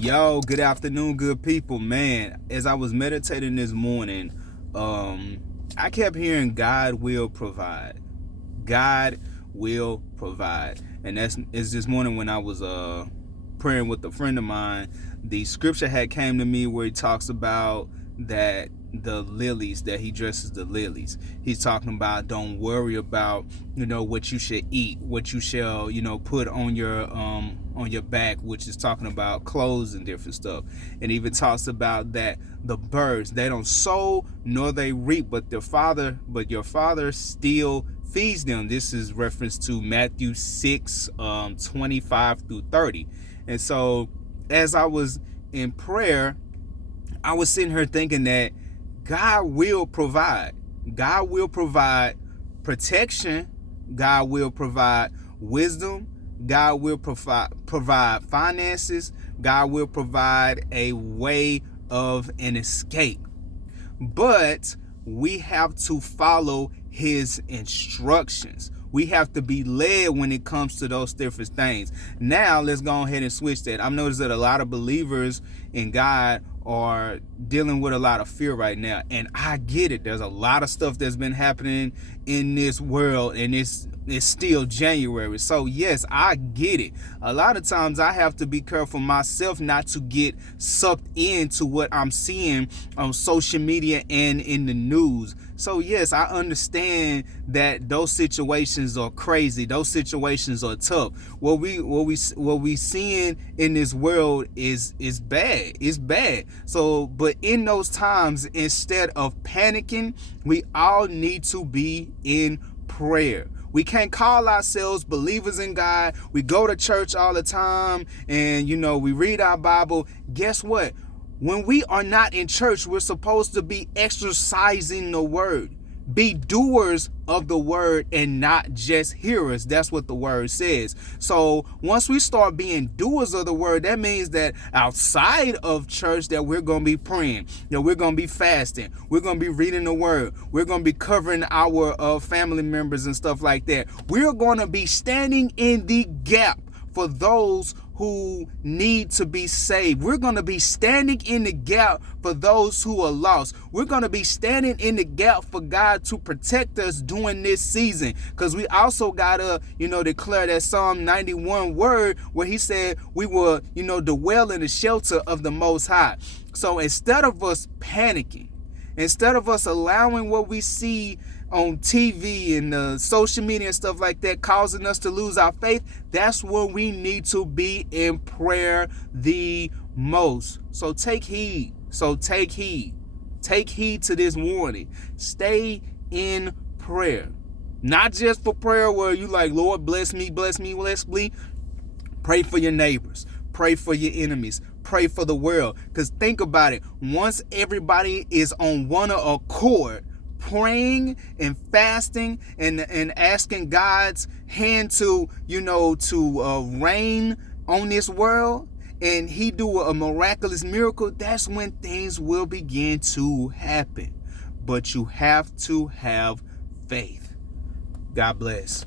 Yo, good afternoon, good people. Man, as I was meditating this morning, I kept hearing God will provide. God will provide. And it's this morning when I was praying with a friend of mine, the scripture had came to me where he talks about that the lilies, that he dresses the lilies. He's talking about don't worry about what you should eat, what you shall put on your back, which is talking about clothes and different stuff. And even talks about that the birds, they don't sow nor they reap, but your father still feeds them. This is reference to Matthew 6 25 through 30. And so as I was in prayer, I was sitting here thinking that God will provide. God will provide protection. God will provide wisdom. God will provide finances. God will provide a way of an escape. But we have to follow his instructions. We have to be led when it comes to those different things. Now, let's go ahead and switch that. I've noticed that a lot of believers in God are dealing with a lot of fear right now. And I get it. There's a lot of stuff that's been happening in this world, and it's still January. So yes, I get it. A lot of times I have to be careful myself not to get sucked into what I'm seeing on social media and in the news. So yes, I understand that those situations are crazy. Those situations are tough. What we seeing in this world is bad. It's bad. So, but in those times, instead of panicking, we all need to be in prayer. We can't call ourselves believers in God. We go to church all the time and, we read our Bible. Guess what? When we are not in church, we're supposed to be exercising the word. Be doers of the word and not just hearers. That's what the word says. So once we start being doers of the word, that means that outside of church that we're going to be praying, that we're going to be fasting, we're going to be reading the word, we're going to be covering our family members and stuff like that. We're going to be standing in the gap for those who need to be saved. We're going to be standing in the gap for those who are lost. We're going to be standing in the gap for God to protect us during this season. Because we also got to, declare that Psalm 91 word where he said we will, dwell in the shelter of the Most High. So instead of us panicking, instead of us allowing what we see on TV and social media and stuff like that causing us to lose our faith, that's where we need to be in prayer the most. So take heed. Take heed to this warning. Stay in prayer. Not just for prayer where you like, Lord, bless me, bless me, bless me. Pray for your neighbors. Pray for your enemies. Pray for the world. Because think about it. Once everybody is on one accord, praying and fasting and asking God's hand to reign on this world, and he do a miraculous miracle, that's when things will begin to happen. But you have to have faith. God bless.